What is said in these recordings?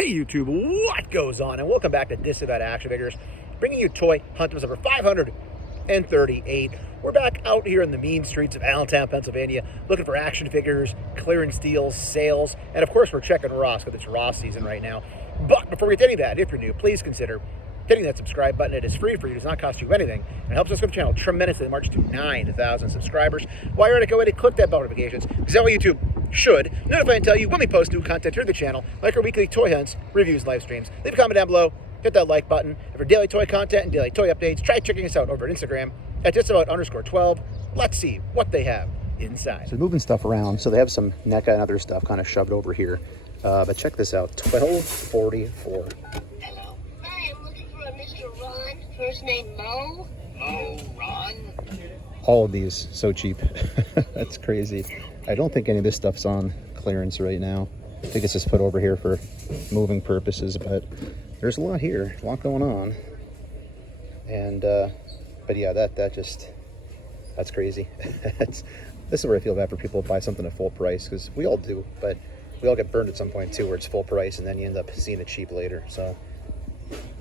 Hey YouTube, what goes on? And welcome back to Disavowed Action Figures, bringing you toy hunt number 538. We're back out here in the mean streets of Allentown, Pennsylvania, looking for action figures, clearance deals, sales, and of course we're checking Ross, because it's Ross season right now. But before we get to any of that, if you're new, please consider hitting that subscribe button. It is free for you, does not cost you anything, and helps us grow the channel tremendously. March to 9,000 subscribers. While you're at it, go ahead and click that bell notifications, because that way YouTube should notify and tell you when we post new content here on the channel, like our weekly toy hunts, reviews, live streams. Leave a comment down below, hit that like button. And for daily toy content and daily toy updates, try checking us out over at Instagram at Disavowed_12. Let's see what they have inside. So moving stuff around, so they have some NECA and other stuff kind of shoved over here. But check this out, $12.44. Hello. Hi, I'm looking for a Mr. Ron. First name Mo. Mo Ron. All of these so cheap. That's crazy. I don't think any of this stuff's on clearance right now. I think it's just put over here for moving purposes, but there's a lot here, a lot going on. And but yeah, that's crazy. This is where I feel bad for people who buy something at full price, because we all do, but we all get burned at some point too, where it's full price and then you end up seeing it cheap later. So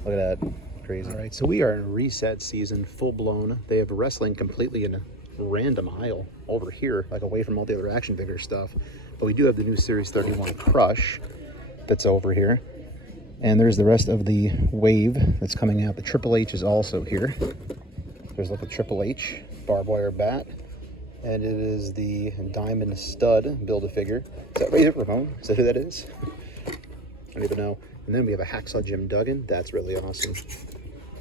look at that. Crazy. All right, so we are in reset season, full blown. They have wrestling completely in a random aisle over here, like away from all the other action figure stuff. But we do have the new Series 31 Crush that's over here. And there's the rest of the wave that's coming out. The Triple H is also here. There's like a Triple H barbed wire bat. And it is the Diamond Stud Build-A-Figure. Is that right, Ramon? Is that who that is? I don't even know. And then we have a Hacksaw Jim Duggan. That's really awesome.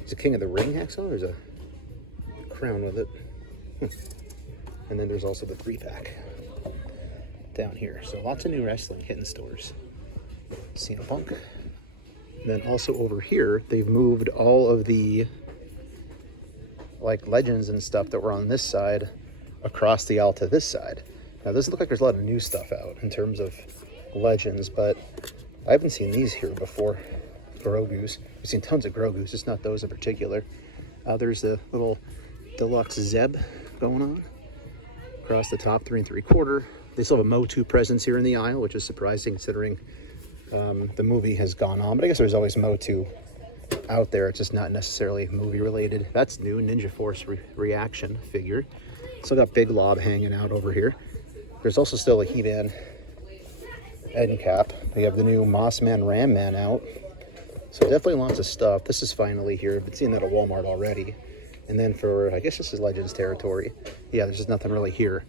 Is it King of the Ring Hacksaw? There's a crown with it. And then there's also the 3-pack down here. So lots of new wrestling hitting stores. CM Punk. And then also over here, they've moved all of the like legends and stuff that were on this side across the aisle to this side. Now this looks like there's a lot of new stuff out in terms of legends, but I haven't seen these here before. Grogu's. We've seen tons of Grogu's, just not those in particular. There's the little deluxe Zeb going on across the top, 3 3/4. They still have a Motu presence here in the aisle, which is surprising considering the movie has gone on. But I guess there's always Motu out there. It's just not necessarily movie related. That's new, Ninja Force reaction figure. Still got Big Lob hanging out over here. There's also still a He-Man end cap. We have the new Moss Man Ram Man out. So definitely lots of stuff. This is finally here. I've been seeing that at Walmart already. And then for, I guess this is Legends territory. Yeah, there's just nothing really here.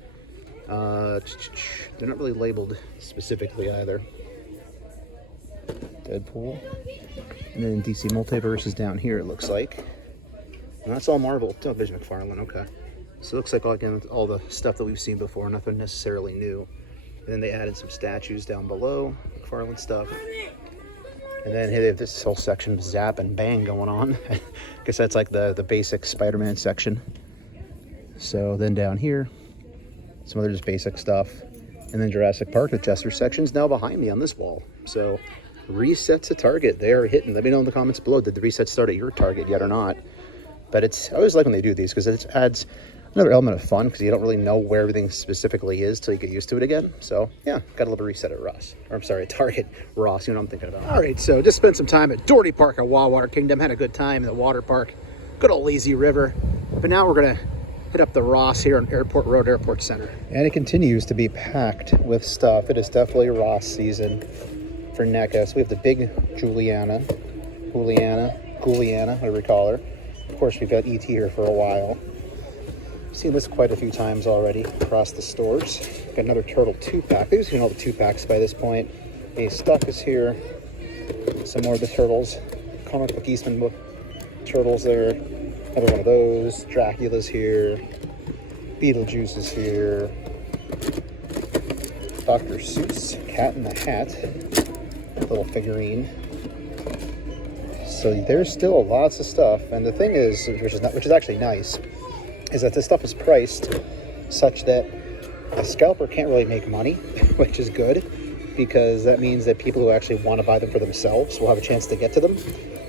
They're not really labeled specifically either. Deadpool. And then DC Multiverse is down here, it looks like. And that's all Marvel. Television McFarlane, okay. So it looks like, again, all the stuff that we've seen before, nothing necessarily new. And then they added some statues down below, McFarlane stuff. And then hey, they have this whole section of Zap and Bang going on. I guess that's like the basic Spider-Man section. So then down here, some other just basic stuff. And then Jurassic Park, the Jester section's now behind me on this wall. So resets at Target, they are hitting. Let me know in the comments below, did the reset start at your Target yet or not? But I always like when they do these, because it adds another element of fun, because you don't really know where everything specifically is till you get used to it again. So yeah, gotta love a reset at Ross. Or I'm sorry, at Target. Ross, you know what I'm thinking about. All right, so just spent some time at Doherty Park at Water Kingdom. Had a good time in the water park. Good old lazy river. But now we're gonna hit up the Ross here on Airport Road, Airport Center. And it continues to be packed with stuff. It is definitely Ross season for NECA. So we have the big Juliana, whatever we call her. Of course, we've got ET here for a while. Seen this quite a few times already across the stores. Got another Turtle 2-pack. We've seen all the 2-packs by this point. Ace Stuck is here. Some more of the Turtles. Comic Book Eastman book Turtles there. Another one of those. Dracula's here. Beetlejuice is here. Dr. Seuss, Cat in the Hat. Little figurine. So there's still lots of stuff. And the thing is, which is actually nice, is that this stuff is priced such that a scalper can't really make money, which is good, because that means that people who actually want to buy them for themselves will have a chance to get to them,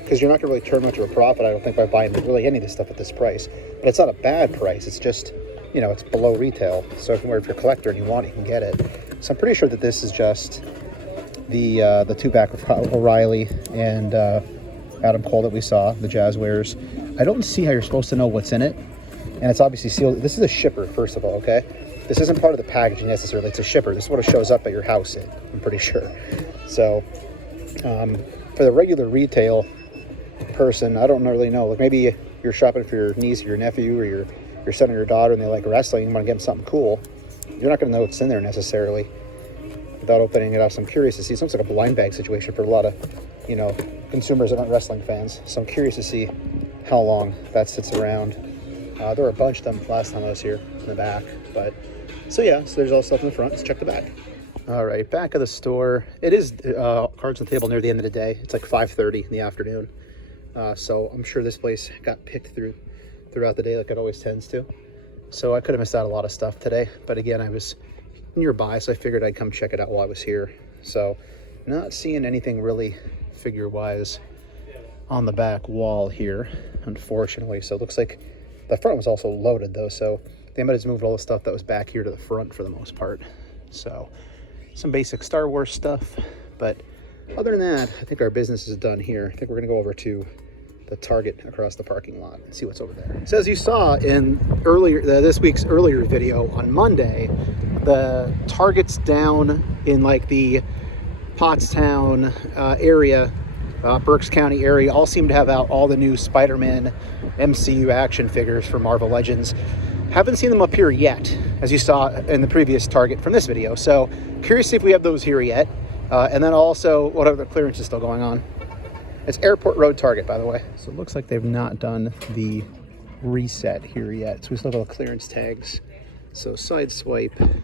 because you're not going to really turn much of a profit, I don't think, by buying really any of this stuff at this price. But it's not a bad price, it's just, you know, it's below retail. So if you're a collector and you want it, you can get it. So I'm pretty sure that this is just the two-back O'Reilly and Adam Cole that we saw, the Jazzwares. I don't see how you're supposed to know what's in it, and it's obviously sealed. This is a shipper, first of all, okay? This isn't part of the packaging necessarily. It's a shipper. This is what it shows up at your house in, I'm pretty sure. So for the regular retail person, I don't really know. Like maybe you're shopping for your niece or your nephew or your son or your daughter and they like wrestling, you want to get them something cool. You're not going to know what's in there necessarily without opening it up. So I'm curious to see. It's almost like a blind bag situation for a lot of, you know, consumers that aren't wrestling fans. So I'm curious to see how long that sits around. There were a bunch of them last time I was here in the back. But so yeah, so there's all stuff in the front. Let's check the back. All right, back of the store. It is cards on the table near the end of the day. It's like 5:30 in the afternoon. So I'm sure this place got picked throughout the day like it always tends to. So I could have missed out a lot of stuff today. But again, I was nearby, so I figured I'd come check it out while I was here. So not seeing anything really figure-wise on the back wall here, unfortunately. So it looks like the front was also loaded, though. So they might have moved all the stuff that was back here to the front for the most part. So some basic Star Wars stuff. But other than that, I think our business is done here. I think we're going to go over to the Target across the parking lot and see what's over there. So as you saw in this week's earlier video on Monday, the Target's down in like the Pottstown area, Berks County area, all seem to have out all the new Spider-Man MCU action figures for Marvel Legends. Haven't seen them up here yet, as you saw in the previous Target from this video. So curious to see if we have those here yet. And then also, whatever the clearance is still going on. It's Airport Road Target, by the way. So it looks like they've not done the reset here yet. So we still have all the clearance tags. So Sideswipe,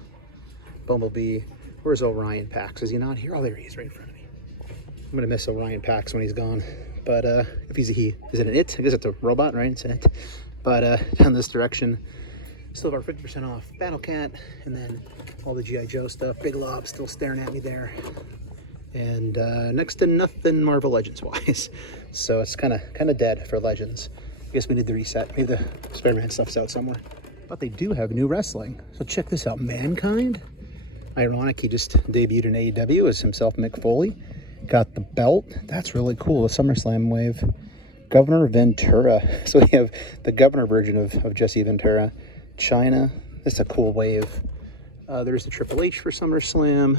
Bumblebee. Where's Orion Pax? Is he not here? Oh, there he is, right in front of me. I'm gonna miss Orion Pax when he's gone. But if he's a he, is it an it? I guess it's a robot, right? It's an it. But down this direction, still have our 50% off Battle Cat, and then all the G.I. Joe stuff. Big Lob still staring at me there. And next to nothing Marvel Legends wise. So it's kind of dead for Legends. I guess we need the reset. Maybe the Spider-Man stuff's out somewhere. But they do have new wrestling. So check this out. Mankind. Ironic, he just debuted in AEW as himself, Mick Foley. Got the belt. That's really cool. The SummerSlam wave. Governor Ventura. So we have the governor version of Jesse Ventura. China. That's a cool wave. There's the Triple H for SummerSlam.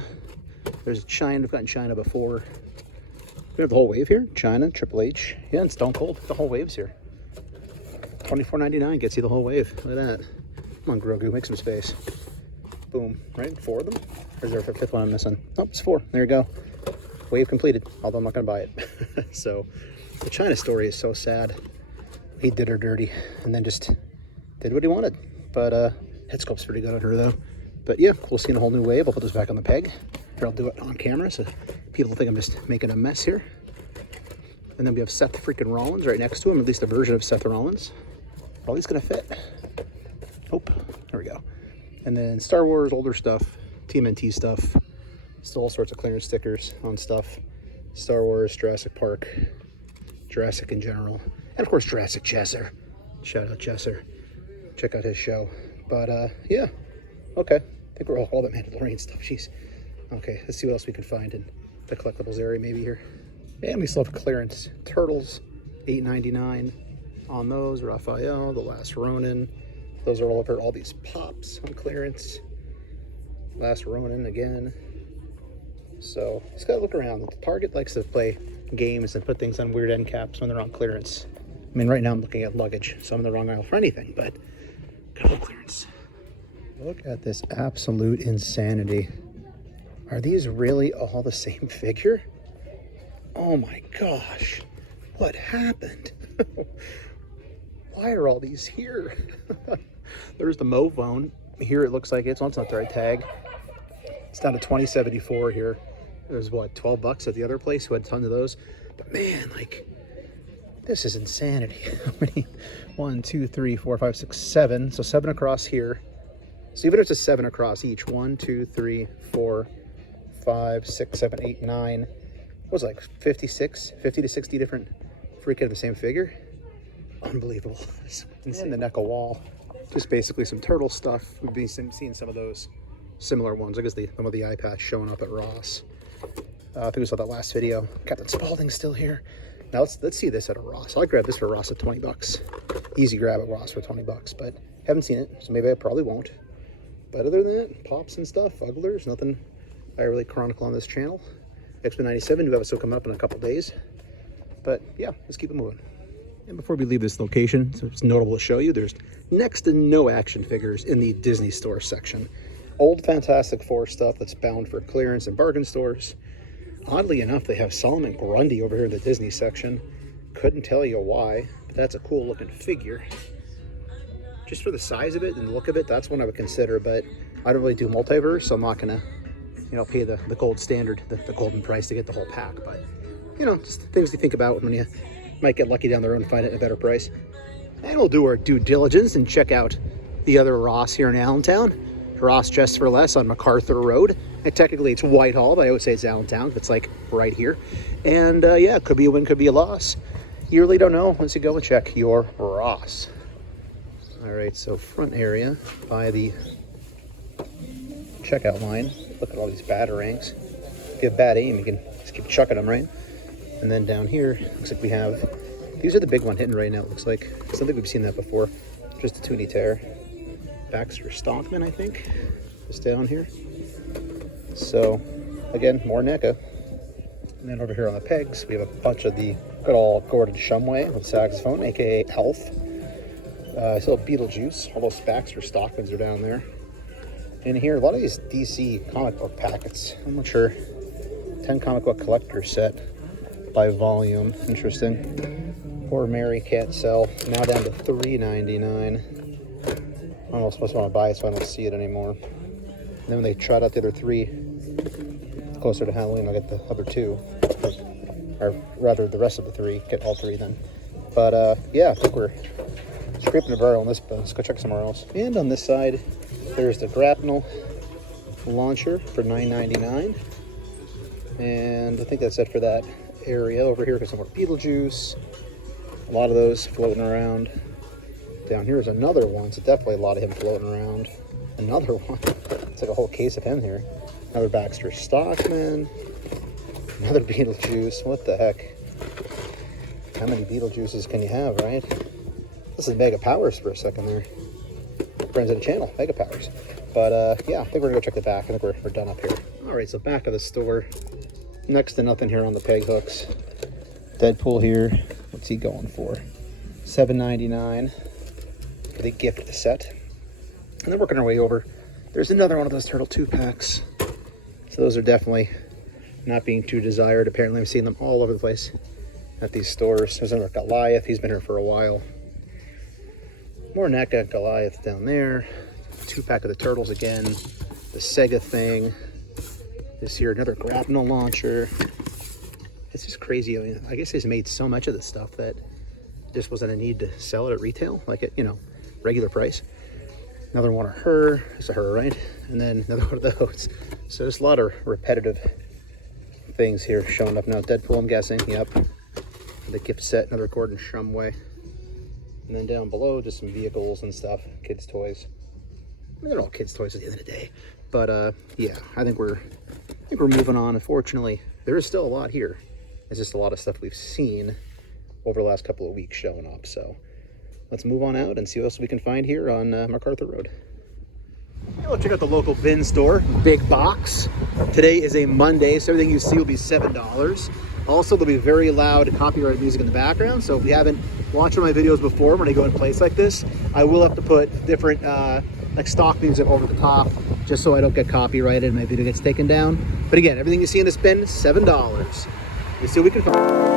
There's China. I've gotten China before. We have the whole wave here. China, Triple H. Yeah, and Stone Cold. The whole wave's here. $24.99 gets you the whole wave. Look at that. Come on, Grogu. Make some space. Boom. Right? 4 of them? Or is there a 5th one I'm missing? Oh, it's 4. There you go. Wave completed. Although I'm not going to buy it. So, the China story is so sad. He did her dirty. And then just did what he wanted. But, head sculpt's pretty good on her, though. But, yeah, cool seeing a whole new wave. I'll put this back on the peg. Here, I'll do it on camera so people think I'm just making a mess here. And then we have Seth freaking Rollins right next to him, at least a version of Seth Rollins. Probably going to fit. Oh, there we go. And then Star Wars, older stuff, TMNT stuff. Still all sorts of clearance stickers on stuff. Star Wars, Jurassic Park, Jurassic in general. And of course, Jurassic Jesser. Shout out Jesser. Check out his show. But yeah, okay. I think we're all that Mandalorian stuff. Jeez. Okay, let's see what else we can find in the collectibles area maybe here. And we still have clearance. Turtles, $8.99 on those. Raphael, The Last Ronin. Those are all over. All these pops on clearance. Last Ronin again. So just gotta look around. The Target likes to play games and put things on weird end caps when they're on clearance. I mean, right now I'm looking at luggage, so I'm in the wrong aisle for anything, but gotta look clearance. Look at this absolute insanity. Are these really all the same figure? Oh my gosh, what happened? Why are all these here? There's the Movone. Here it looks like it's not the right tag. It's down to $20.74 here. It was what, $12 at the other place who had tons of those. But man, like, this is insanity. How many? 1, 2, 3, 4, 5, 6, 7. So 7 across here. So even if it's a 7 across each, 1, 2, 3, 4, 5, 6, 7, 8, 9. What was it, like 50 to 60 different freaking of the same figure? Unbelievable. And the NECA wall. Just basically some turtle stuff. We've been seeing some of those similar ones. I guess some of the eye patch showing up at Ross. I think we saw that last video. Captain Spaulding's still here. Now let's see this at a Ross. I'll grab this for Ross at 20 bucks. Easy grab at Ross for 20 bucks, but haven't seen it, so maybe I probably won't. But other than that, pops and stuff, ugglers, nothing I really chronicle on this channel. X-Men 97, new episode coming up in a couple days. But yeah, let's keep it moving. And before we leave this location, so it's notable to show you, there's next to no action figures in the Disney store section. Old Fantastic Four stuff that's bound for clearance in bargain stores. Oddly enough, they have Solomon Grundy over here in the Disney section. Couldn't tell you why, but that's a cool looking figure. Just for the size of it and the look of it, that's one I would consider, but I don't really do Multiverse, so I'm not gonna, you know, pay the gold standard, the golden price to get the whole pack. But, you know, just things to think about when you might get lucky down the road and find it at a better price. And we'll do our due diligence and check out the other Ross here in Allentown. Ross Dress for Less on MacArthur Road. And technically it's Whitehall, but I would say it's Allentown. It's like right here. And yeah, it could be a win, could be a loss. You really don't know once you go and check your Ross. All right, so front area by the checkout line. Look at all these batarangs. If you have bad aim, you can just keep chucking them, right? And then down here, looks like we have, these are the big one hitting right now, it looks like. I don't think we've seen that before. Just a Toonie Tear. Baxter Stockman, I think, just down here. So, again, more NECA. And then over here on the pegs, we have a bunch of the good old Gordon Shumway with saxophone, aka Elf. Still Beetlejuice. All those Baxter Stockmans are down there. And here, a lot of these DC comic book packets. I'm not sure. 10 comic book collector set by volume. Interesting. Poor Mary can't sell. Now down to $3.99. I'm almost supposed to want to buy it so I don't see it anymore. And then when they trot out the other 3 closer to Halloween, I'll get the other 2. Or rather, the rest of the 3. Get all 3 then. But yeah, I think we're scraping the barrel on this, but let's go check somewhere else. And on this side, there's the grapnel launcher for $9.99. And I think that's it for that area. Over here, got some more Beetlejuice. A lot of those floating around. Down here is another one, so definitely a lot of him floating around. Another one. It's like a whole case of him here. Another Baxter Stockman. Another Beetlejuice. What the heck? How many Beetlejuices can you have, right? This is Mega Powers for a second there. Friends of the channel, Mega Powers. But yeah, I think we're gonna go check the back. I think we're done up here. All right, so back of the store. Next to nothing here on the peg hooks. Deadpool here. What's he going for? $7.99 for the gift set. And then working our way over, there's another one of those Turtle 2-packs. So those are definitely not being too desired. Apparently I'm seeing them all over the place at these stores. There's another Goliath. He's been here for a while. More NECA Goliath down there. 2-pack of the Turtles again. The Sega thing. This here, another grapnel launcher. It's just crazy. I mean, I guess they've made so much of this stuff that just wasn't a need to sell it at retail, like at, you know, regular price. Another one of her. It's a her, right? And then another one of those. So there's a lot of repetitive things here showing up now. Deadpool, I'm guessing. Yep. The gift set, another Gordon Shumway. And then down below, just some vehicles and stuff, kids' toys. I mean, they're all kids' toys at the end of the day. But yeah, I think we're moving on. Unfortunately, there is still a lot here. It's just a lot of stuff we've seen over the last couple of weeks showing up. So let's move on out and see what else we can find here on MacArthur Road. Hey, let's check out the local bin store, Big Box. Today is a Monday, so everything you see will be $7. Also, there'll be very loud copyrighted music in the background. So if you haven't watched one of my videos before, when I go in place like this, I will have to put different like stock music over the top, just so I don't get copyrighted and my video gets taken down. But again, everything you see in this bin, $7. Let's see what we can find.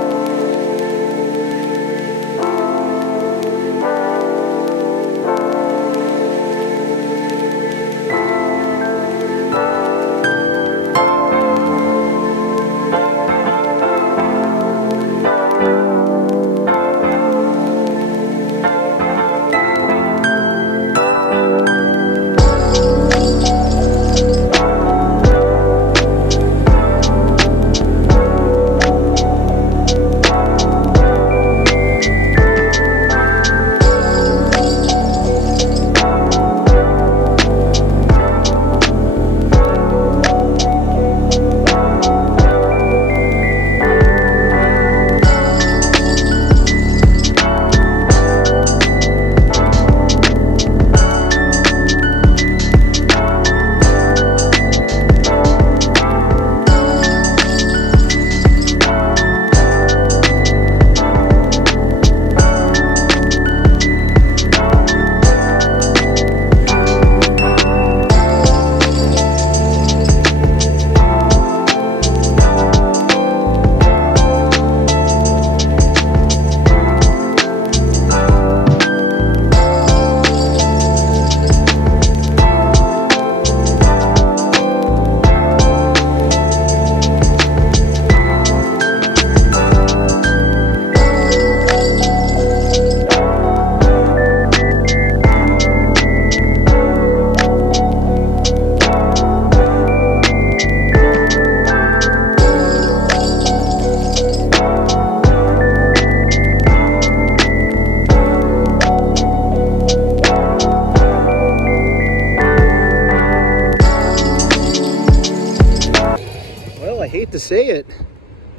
say it,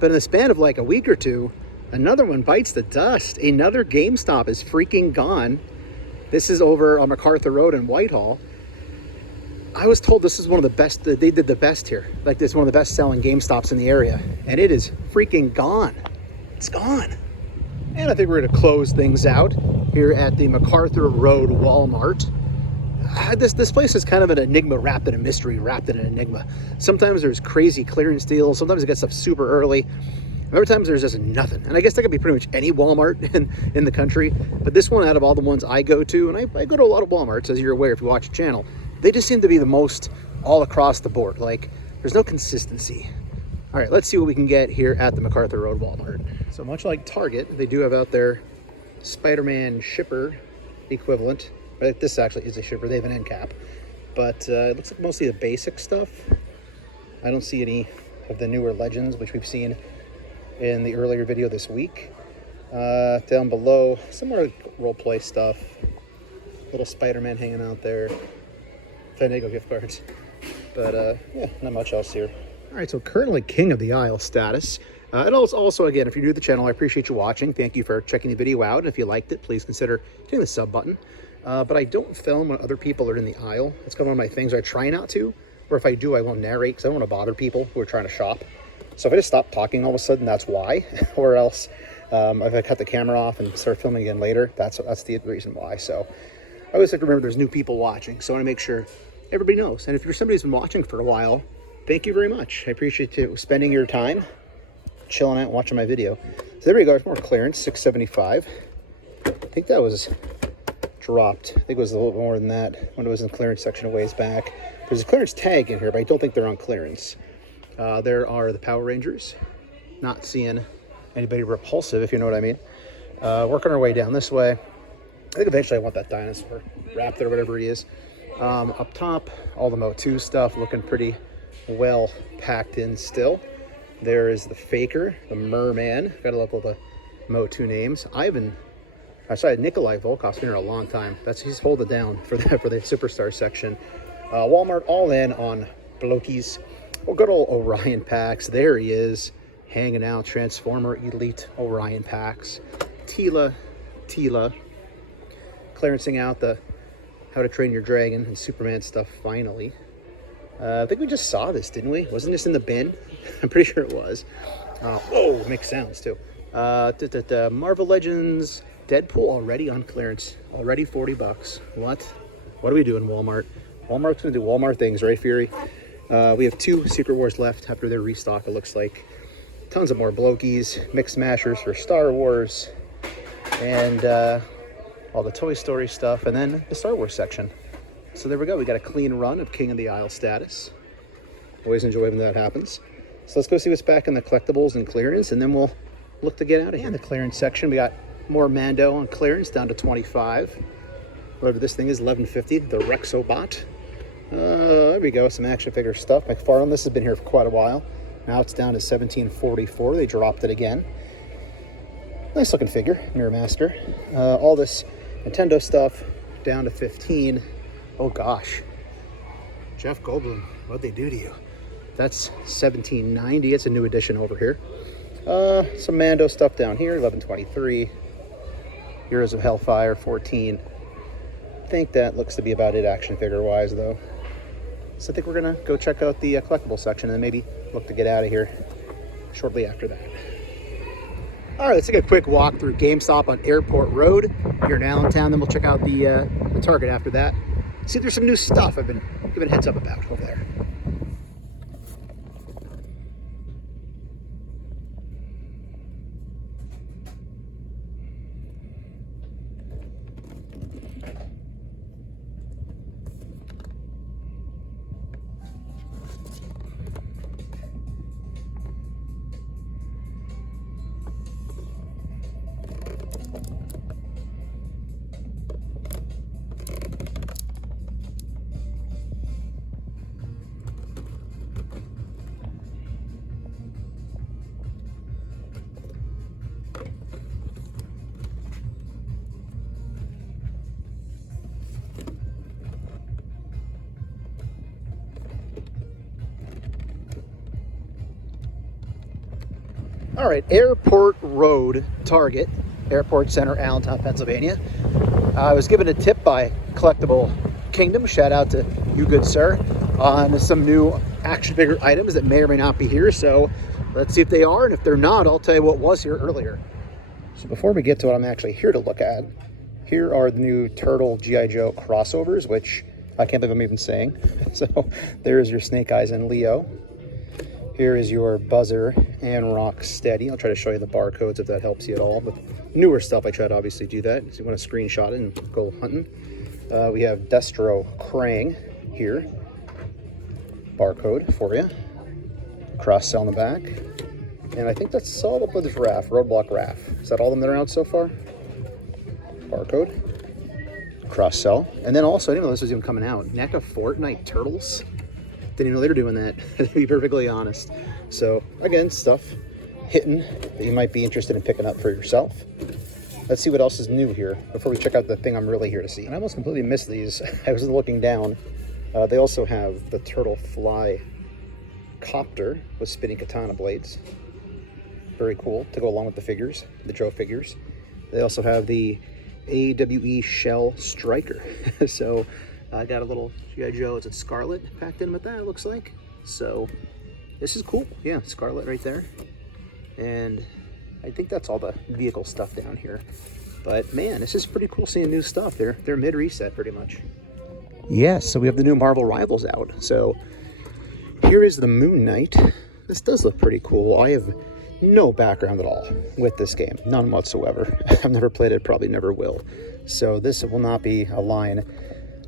but in the span of like a week or two, another one bites the dust. Another GameStop is freaking gone. This is over on MacArthur Road in Whitehall. I was told this is one of the best, they did the best here. Like this is one of the best selling GameStops in the area. And it is freaking gone. It's gone. And I think we're gonna close things out here at the MacArthur Road Walmart. This place is kind of an enigma wrapped in a mystery, wrapped in an enigma. Sometimes there's crazy clearance deals. Sometimes it gets stuff super early. Other times there's just nothing. And I guess that could be pretty much any Walmart in the country. But this one, out of all the ones I go to, and I go to a lot of Walmarts, as you're aware if you watch the channel, they just seem to be the most all across the board. Like, there's no consistency. All right, let's see what we can get here at the MacArthur Road Walmart. So much like Target, they do have out their Spider-Man shipper equivalent. This actually is a shipper. They have an end cap. But it looks like mostly the basic stuff. I don't see any of the newer Legends, which we've seen in the earlier video this week. Down below, some more role play stuff. Little Spider-Man hanging out there. Fandango gift cards. But yeah, not much else here. All right, so currently King of the Isle status. And also, again, if you're new to the channel, I appreciate you watching. Thank you for checking the video out. And if you liked it, please consider hitting the sub button. But I don't film when other people are in the aisle. It's kind of one of my things. I try not to. Or if I do, I won't narrate because I don't want to bother people who are trying to shop. So if I just stop talking all of a sudden, that's why. Or else, if I cut the camera off and start filming again later, that's the reason why. So I always like to remember there's new people watching. So I want to make sure everybody knows. And if you're somebody who's been watching for a while, thank you very much. I appreciate you spending your time chilling out, watching my video. So there we go. There's more clearance, $6.75. I think that was dropped. I think it was a little more than that when it was in the clearance section a ways back. There's a clearance tag in here, but I don't think they're on clearance. There are the Power Rangers. Not seeing anybody repulsive, if you know what I mean. Working our way down this way. I think eventually I want that dinosaur, Raptor, whatever he is. Up top, all the Motu stuff looking pretty well packed in still. There is the Faker, the Merman. Gotta love all the Motu names. Nikolai Volkov's been here a long time. He's holding it down for the Superstar section. Walmart all in on Blokies. Well, good old Orion packs. There he is, hanging out. Transformer Elite Orion packs. Tila, clearancing out the How to Train Your Dragon and Superman stuff finally. I think we just saw this, didn't we? Wasn't this in the bin? I'm pretty sure it was. Whoa, makes sounds too. Marvel Legends, Deadpool already on clearance. Already $40. What are we doing, Walmart? Walmart's gonna do Walmart things, right, Fury? We have 2 Secret Wars left after their restock, it looks like. Tons of more Blokies, Mix Smashers for Star Wars, and all the Toy Story stuff, and then the Star Wars section. So there we go. We got a clean run of King of the Isle status. Always enjoy when that happens. So let's go see what's back in the collectibles and clearance, and then we'll look to get out of here. In the clearance section, we got more Mando on clearance down to $25. Whatever this thing is, $11.50. The Rexobot. There we go. Some action figure stuff. McFarlane. This has been here for quite a while. Now it's down to $17.44. They dropped it again. Nice looking figure. Mirror Master. All this Nintendo stuff down to $15. Oh gosh, Jeff Goldblum, what'd they do to you? That's $17.90. It's a new edition over here. Some Mando stuff down here, $11.23. Heroes of Hellfire, $14. I think that looks to be about it action figure wise though. So I think we're gonna go check out the collectible section and then maybe look to get out of here shortly after that. All right, let's take a quick walk through GameStop on Airport Road here in Allentown. Then we'll check out the Target after that. See if there's some new stuff I've been giving heads up about over there. All right, Airport Road Target, Airport Center, Allentown, Pennsylvania. I was given a tip by Collectible Kingdom, shout out to you good sir, on some new action figure items that may or may not be here. So let's see if they are, and if they're not, I'll tell you what was here earlier. So before we get to what I'm actually here to look at, here are the new Turtle G.I. Joe crossovers, which I can't believe I'm even saying. So there's your Snake Eyes and Leo. Here is your Buzzer and Rocksteady. I'll try to show you the barcodes if that helps you at all. But newer stuff, I try to obviously do that. So you want to screenshot it and go hunting. We have Destro Krang here. Barcode for you. Cross-sell in the back. And I think that's all up with this Raph, Roadblock Raph. Is that all of them that are out so far? Barcode. Cross-sell. And then also, I didn't know this was even coming out. NECA Fortnite Turtles. Didn't even know they were doing that, to be perfectly honest. So, again, stuff hitting that you might be interested in picking up for yourself. Let's see what else is new here before we check out the thing I'm really here to see. And I almost completely missed these. I was looking down. They also have the Turtle Fly Copter with spinning katana blades. Very cool to go along with the figures, the Joe figures. They also have the AWE Shell Striker. So, I got a little G.I. Joe, it's a Scarlet packed in with that, it looks like. So, this is cool. Yeah, Scarlet right there. And I think that's all the vehicle stuff down here. But man, this is pretty cool seeing new stuff. They're mid-reset pretty much. Yes, so we have the new Marvel Rivals out. So, here is the Moon Knight. This does look pretty cool. I have no background at all with this game. None whatsoever. I've never played it, probably never will. So, this will not be a line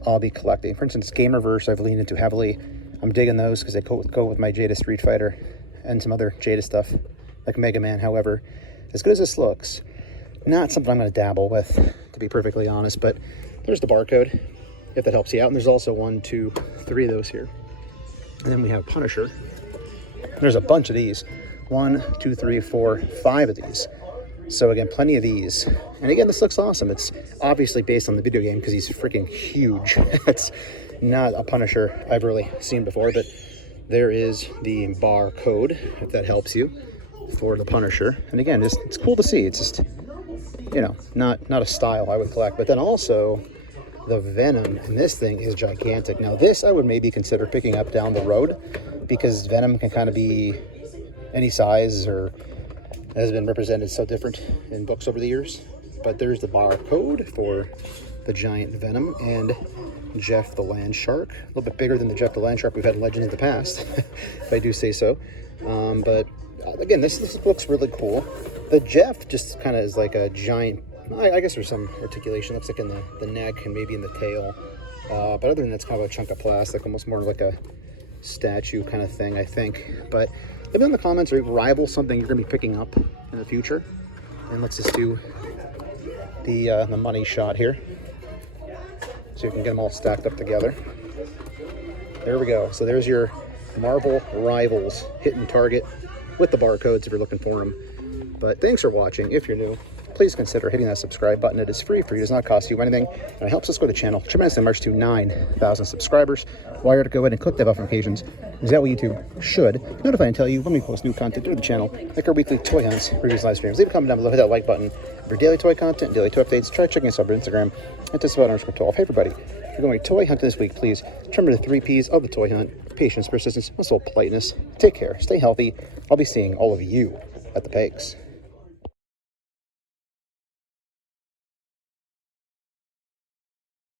I'll be collecting. For instance, Gamerverse I've leaned into heavily. I'm digging those because they go with my Jada Street Fighter and some other Jada stuff like Mega Man. However, as good as this looks, not something I'm going to dabble with, to be perfectly honest. But there's the barcode, if that helps you out. And there's also 1, 2, 3 of those here. And then we have Punisher. There's a bunch of these. 1, 2, 3, 4, 5 of these. So again, plenty of these. And again, this looks awesome. It's obviously based on the video game because he's freaking huge. It's not a Punisher I've really seen before, but there is the barcode, if that helps you, for the Punisher. And again, it's cool to see. It's just, you know, not a style I would collect. But then also the Venom, and this thing is gigantic. Now this I would maybe consider picking up down the road because Venom can kind of be any size or has been represented so different in books over the years. But there's the barcode for the giant Venom and Jeff the Land Shark. A little bit bigger than the Jeff the Land Shark we've had in Legends in the past, if I do say so. But again, this looks really cool. The Jeff just kind of is like a giant, I guess there's some articulation, looks like in the neck and maybe in the tail. But other than that, it's kind of a chunk of plastic, almost more like a statue kind of thing, I think. But let me know in the comments or rival something you're going to be picking up in the future. And let's just do the money shot here, so you can get them all stacked up together. There we go. So there's your Marvel Rivals hitting target with the barcodes if you're looking for them. But thanks for watching. If you're new, please consider hitting that subscribe button. It is free for you, does not cost you anything, and it helps us grow the channel tremendously in March to 9,000 subscribers. While you're at it, go ahead and click the bell notifications, because that way YouTube should notify and tell you when we post new content to the channel, like our weekly toy hunts, reviews, live streams. Leave a comment down below, hit that like button for daily toy content, daily toy updates. Try checking us out on Instagram at Disavowed_12. Hey everybody, if you're going toy hunting this week, please remember the 3 P's of the toy hunt: patience, persistence, and also politeness. Take care, stay healthy. I'll be seeing all of you at the pegs.